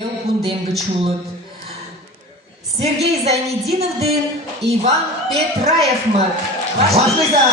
Кундемгачулык. Сергей Зайнединовден, Иван Петраевмыт. Вашлыйза!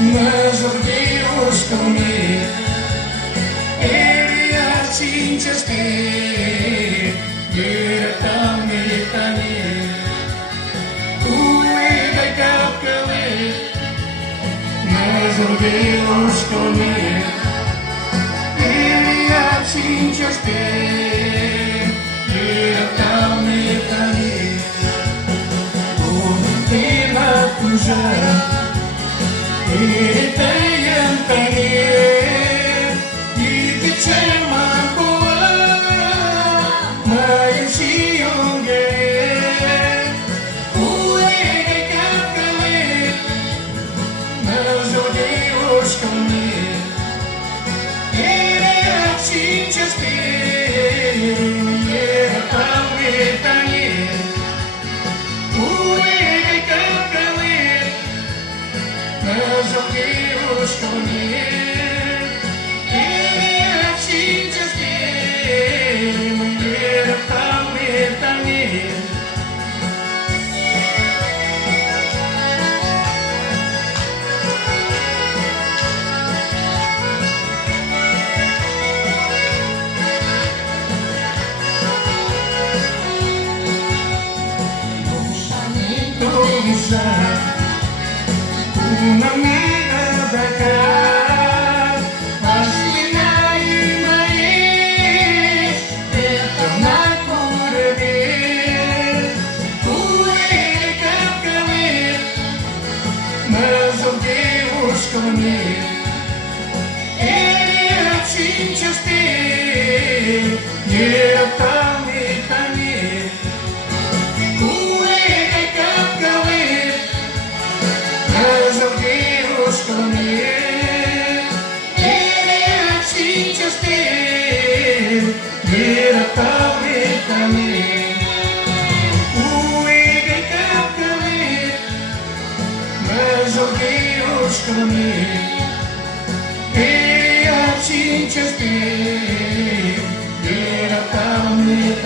Mas Deus comigo, Ele assim te esteve, diretamente tu é capele, mas Deus comigo, Ele assim te esteve, diretamente como terra pujar. Ele tem empenho e te chama boa, mas se alguém o é capele, mas o Deus comigo, ele assim te espera, ele também o é capele. Mas o Deus comigo, Ele assim te espera, mulher também. Una mira da cá, mas vinai mais, tornar cura de, capele, mas o Deus comigo, Ele assim te espera, diretamente. Mas o Deus comigo, Ele assim te espera, diretamente. O Ele capele, mas o Deus comigo, Ele assim te espera, diretamente.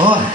О!